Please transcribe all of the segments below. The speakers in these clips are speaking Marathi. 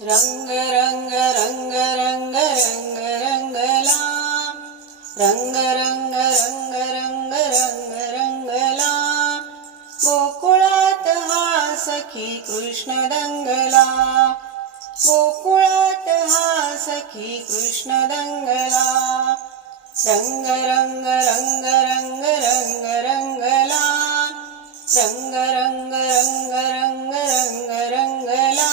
रंग रंग रंग रंग रंग रंगला, रंग रंग रंग रंग रंग रंगला, गोकुळात हा सखी कृष्ण दंगला, गोकुळात हा सखी कृष्ण दंगला, रंग रंग रंग रंग रंग रंगला, रंग रंग रंग रंग रंग रंगला,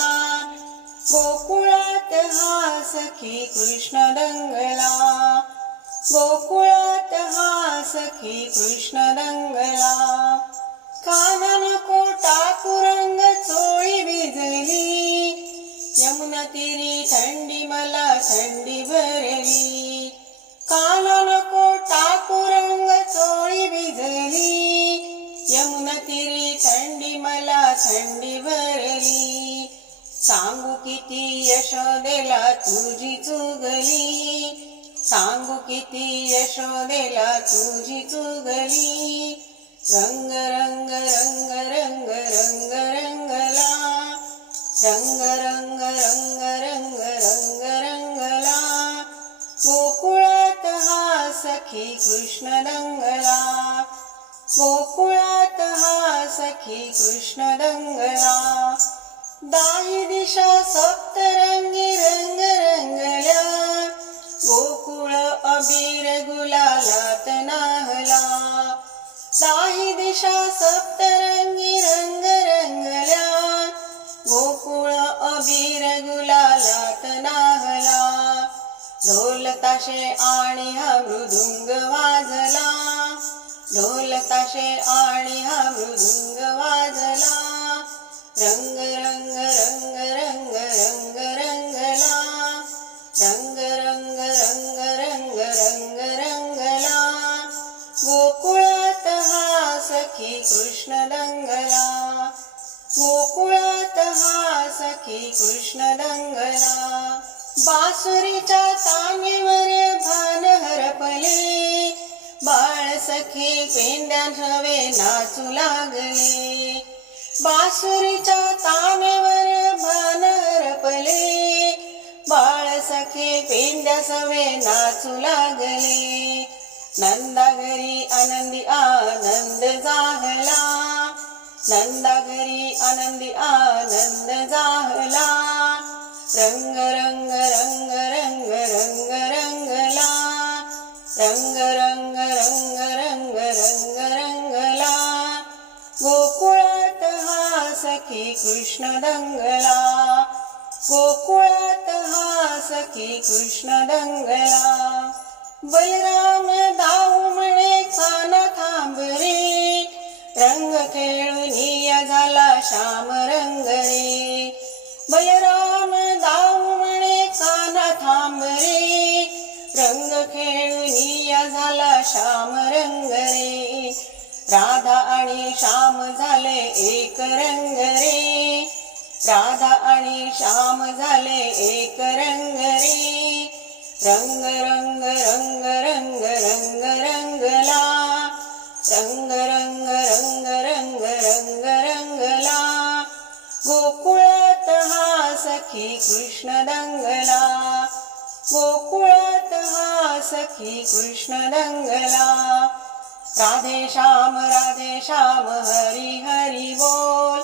गोकुळात हा सखी कृष्ण दंगला, गोकुळात हा सखी कृष्ण दंगला, कानन टाकू रंग चोळी भिजली, यमुना तीरी थंडी मला थंडी भरली, कानन टाकू रंग चोळी भिजली, यमुना तीरी थंडी मला थंडी भरली, सांगू किती यशोदेला तुझी चुगली, सांगू किती यशोदेला तुझी चुगली, रंग रंग रंग रंग रंग रंगला, रंग रंग रंग रंग रंग रंगला, गोकुळात हा सखी कृष्ण दंगला, गोकुळात हा सखी कृष्ण दंगला, दाही दिशा सप्तरंगी रंग रंगल्या, गोकुळ अबीर गुलालात नाहला, दाही दिशा सप्तरंगी रंग रंगल्या, गोकुळ अबीर गुलालात नाहला, ढोल ताशे आणि हा मृदुंग वाजला, ढोल ताशे आणि हा मृदुंग वाजला, रंग रंग रंग रंग रंग रंगला, रंग रंग रंग रंग रंग रंगला, गोकुळात हा सखी कृष्ण दंगला, गोकुळात हा सखी कृष्ण दंगला, बासुरीच्या तानेवर भान हरपले, बाळ सखी पेंड्यांसवे नाचू लागले, बासुरीच्या तानेवर भान हरपले, बाळ सखे पेंड्यासवे नाचू लागले, नंदा घरी आनंदी आनंद जाहला, नंदा घरी आनंदी आनंद जाहला, रंग रंग रंग रंग रंग रंगला, रंग रंग रंग रंग रंग रंगला, गोकुळात हा सखी कृष्ण दंगला, गोकुळात हा सखी कृष्ण दंगला, बलराम दाऊ म्हणे काना थांब रे, रंग खेळून झाला श्याम रंग रे, बलराम दाऊ म्हणे काना थांब रे, रंग खेळून झाला श्याम रंग रे, राधा आणि श्याम झाले एक रंग रे, राधा आणि श्याम झाले एक रंग रे, रंग रंग रंग रंग रंग रंगला, रंग रंग रंग रंग रंग रंगला, गोकुळात हा सखी कृष्ण दंगला, गोकुळात हा सखी कृष्ण दंगला, राधे श्याम हरी हरी बोल,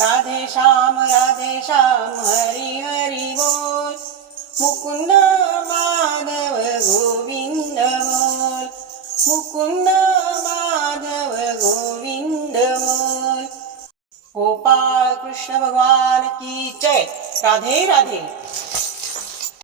राधे श्याम हरी हरी बोल, मुकुंद माधव गोविंद बोल, मुकुंद माधव गोविंद बोल, गोपाळ कृष्ण भगवान की जय, राधे राधे।